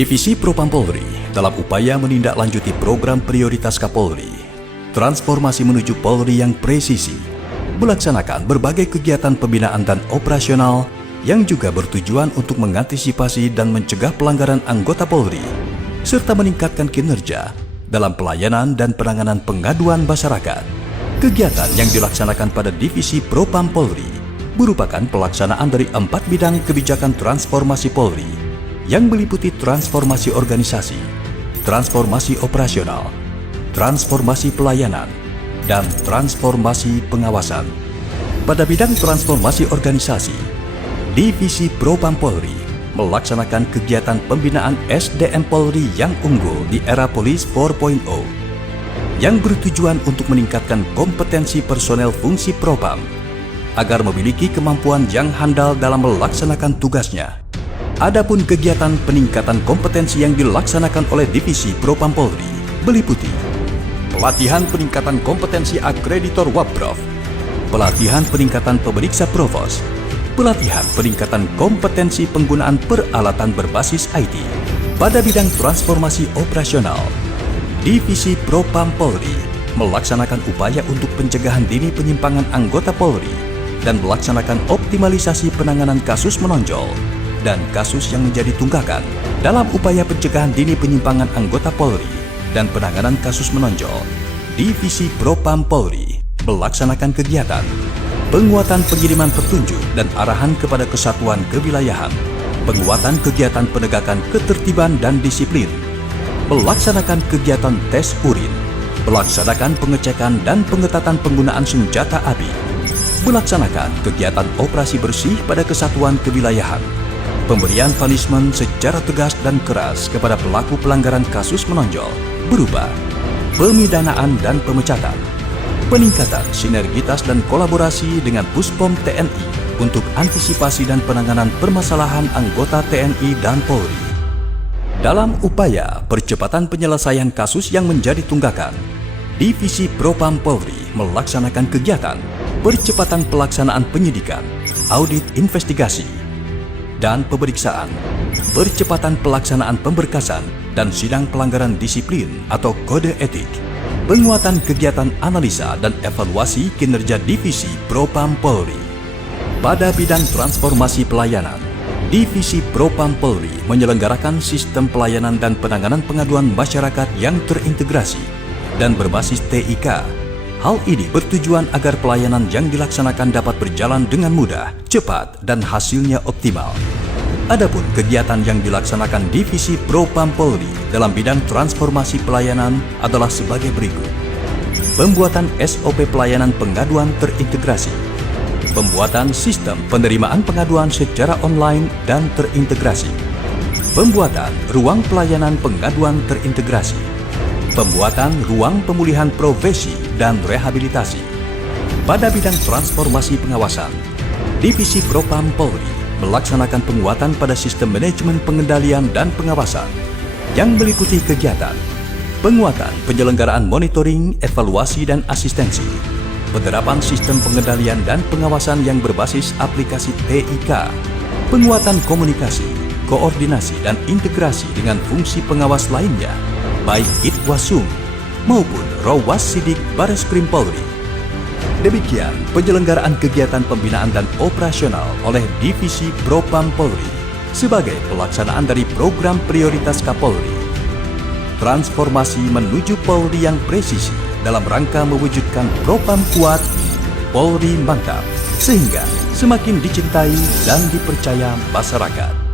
Divisi Propam Polri dalam upaya menindaklanjuti program prioritas Kapolri, transformasi menuju Polri yang presisi, melaksanakan berbagai kegiatan pembinaan dan operasional yang juga bertujuan untuk mengantisipasi dan mencegah pelanggaran anggota Polri, serta meningkatkan kinerja dalam pelayanan dan penanganan pengaduan masyarakat. Kegiatan yang dilaksanakan pada Divisi Propam Polri merupakan pelaksanaan dari 4 bidang kebijakan transformasi Polri yang meliputi transformasi organisasi, transformasi operasional, transformasi pelayanan, dan transformasi pengawasan. Pada bidang transformasi organisasi, Divisi Propam Polri melaksanakan kegiatan pembinaan SDM Polri yang unggul di era Polis 4.0 yang bertujuan untuk meningkatkan kompetensi personel fungsi Propam agar memiliki kemampuan yang handal dalam melaksanakan tugasnya. Adapun kegiatan peningkatan kompetensi yang dilaksanakan oleh Divisi Propam Polri meliputi pelatihan peningkatan kompetensi akreditor Wapprov, pelatihan peningkatan pemeriksa provos, pelatihan peningkatan kompetensi penggunaan peralatan berbasis IT. Pada bidang transformasi operasional, Divisi Propam Polri melaksanakan upaya untuk pencegahan dini penyimpangan anggota Polri dan melaksanakan optimalisasi penanganan kasus menonjol dan kasus yang menjadi tunggakan dalam upaya pencegahan dini penyimpangan anggota Polri dan penanganan kasus menonjol. Divisi Propam Polri melaksanakan kegiatan penguatan pengiriman petunjuk dan arahan kepada kesatuan kewilayahan, penguatan kegiatan penegakan ketertiban dan disiplin, melaksanakan kegiatan tes urin, melaksanakan pengecekan dan pengetatan penggunaan senjata api, melaksanakan kegiatan operasi bersih pada kesatuan kewilayahan, pemberian punishment secara tegas dan keras kepada pelaku pelanggaran kasus menonjol berupa pemidanaan dan pemecatan, peningkatan sinergitas dan kolaborasi dengan Puspom TNI untuk antisipasi dan penanganan permasalahan anggota TNI dan Polri. Dalam upaya percepatan penyelesaian kasus yang menjadi tunggakan, Divisi Propam Polri melaksanakan kegiatan percepatan pelaksanaan penyidikan, audit investigasi, dan pemeriksaan, percepatan pelaksanaan pemberkasan dan sidang pelanggaran disiplin atau kode etik, penguatan kegiatan analisa dan evaluasi kinerja Divisi Propam Polri. Pada bidang transformasi pelayanan, Divisi Propam Polri menyelenggarakan sistem pelayanan dan penanganan pengaduan masyarakat yang terintegrasi dan berbasis TIK. Hal ini bertujuan agar pelayanan yang dilaksanakan dapat berjalan dengan mudah, cepat, dan hasilnya optimal. Adapun kegiatan yang dilaksanakan Divisi Propam Polri dalam bidang transformasi pelayanan adalah sebagai berikut. Pembuatan SOP pelayanan pengaduan terintegrasi, pembuatan sistem penerimaan pengaduan secara online dan terintegrasi, pembuatan ruang pelayanan pengaduan terintegrasi, pembuatan ruang pemulihan profesi dan rehabilitasi. Pada bidang transformasi pengawasan, Divisi Propam Polri melaksanakan penguatan pada sistem manajemen pengendalian dan pengawasan yang meliputi kegiatan penguatan penyelenggaraan monitoring, evaluasi, dan asistensi, penerapan sistem pengendalian dan pengawasan yang berbasis aplikasi TIK, penguatan komunikasi, koordinasi, dan integrasi dengan fungsi pengawas lainnya, baik Itwasum maupun Rawasidik Bareskrim Polri. Demikian penyelenggaraan kegiatan pembinaan dan operasional oleh Divisi Propam Polri sebagai pelaksanaan dari program prioritas Kapolri. Transformasi menuju Polri yang presisi dalam rangka mewujudkan Propam kuat, Polri mantap, sehingga semakin dicintai dan dipercaya masyarakat.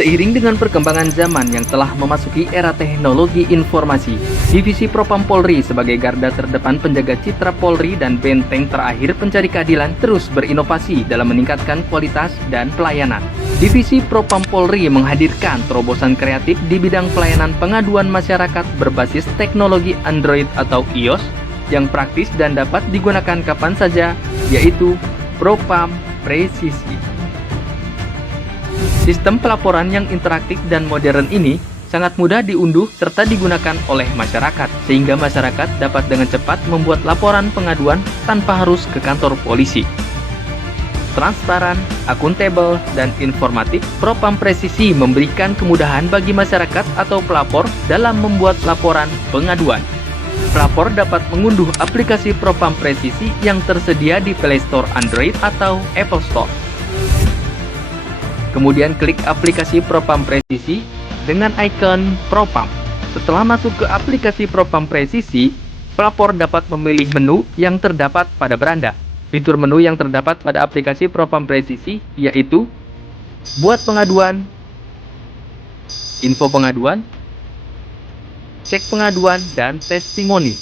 Seiring dengan perkembangan zaman yang telah memasuki era teknologi informasi, Divisi Propam Polri sebagai garda terdepan penjaga citra Polri dan benteng terakhir pencari keadilan terus berinovasi dalam meningkatkan kualitas dan pelayanan. Divisi Propam Polri menghadirkan terobosan kreatif di bidang pelayanan pengaduan masyarakat berbasis teknologi Android atau iOS yang praktis dan dapat digunakan kapan saja, yaitu Propam Presisi. Sistem pelaporan yang interaktif dan modern ini sangat mudah diunduh serta digunakan oleh masyarakat, sehingga masyarakat dapat dengan cepat membuat laporan pengaduan tanpa harus ke kantor polisi. Transparan, akuntabel, dan informatif, Propam Presisi memberikan kemudahan bagi masyarakat atau pelapor dalam membuat laporan pengaduan. Pelapor dapat mengunduh aplikasi Propam Presisi yang tersedia di Play Store Android atau Apple Store. Kemudian klik aplikasi Propam Presisi dengan ikon Propam. Setelah masuk ke aplikasi Propam Presisi, pelapor dapat memilih menu yang terdapat pada beranda. Fitur menu yang terdapat pada aplikasi Propam Presisi yaitu Buat pengaduan, Info pengaduan, Cek pengaduan, dan Testimoni.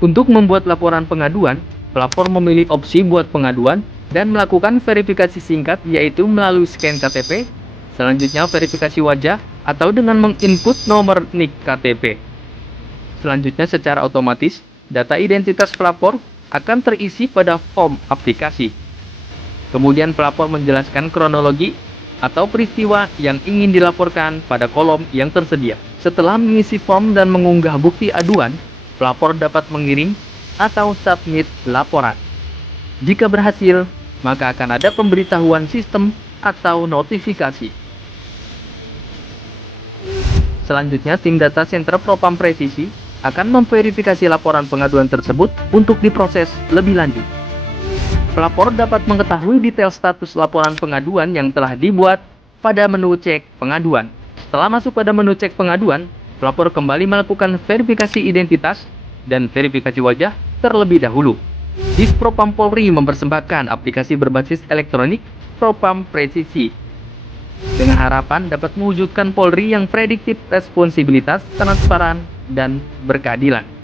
Untuk membuat laporan pengaduan, pelapor memilih opsi Buat pengaduan dan melakukan verifikasi singkat yaitu melalui scan KTP, selanjutnya verifikasi wajah atau dengan menginput nomor NIK KTP. Selanjutnya secara otomatis, data identitas pelapor akan terisi pada form aplikasi. Kemudian pelapor menjelaskan kronologi atau peristiwa yang ingin dilaporkan pada kolom yang tersedia. Setelah mengisi form dan mengunggah bukti aduan, pelapor dapat mengirim atau submit laporan. Jika berhasil, maka akan ada pemberitahuan sistem atau notifikasi. Selanjutnya, tim data center Propam Presisi akan memverifikasi laporan pengaduan tersebut untuk diproses lebih lanjut. Pelapor dapat mengetahui detail status laporan pengaduan yang telah dibuat pada menu cek pengaduan. Setelah masuk pada menu cek pengaduan, pelapor kembali melakukan verifikasi identitas dan verifikasi wajah terlebih dahulu. Div Propam Polri mempersembahkan aplikasi berbasis elektronik Propam Presisi dengan harapan dapat mewujudkan Polri yang prediktif, responsibilitas, transparan, dan berkeadilan.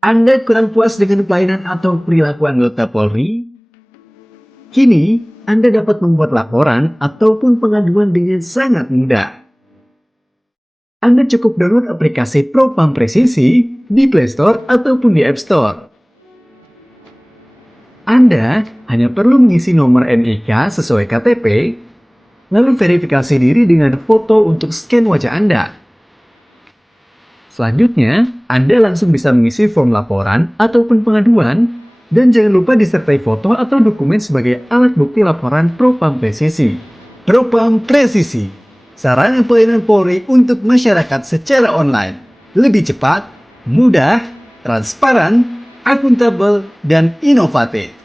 Anda kurang puas dengan pelayanan atau perilaku anggota Polri? Kini, Anda dapat membuat laporan ataupun pengaduan dengan sangat mudah. Anda cukup download aplikasi Propam Presisi di Play Store ataupun di App Store. Anda hanya perlu mengisi nomor NIK sesuai KTP, lalu verifikasi diri dengan foto untuk scan wajah Anda. Selanjutnya, Anda langsung bisa mengisi form laporan ataupun pengaduan, dan jangan lupa disertai foto atau dokumen sebagai alat bukti laporan Propam Presisi. Propam Presisi, sarana pelayanan Polri untuk masyarakat secara online. Lebih cepat, mudah, transparan, akuntabel, dan inovatif.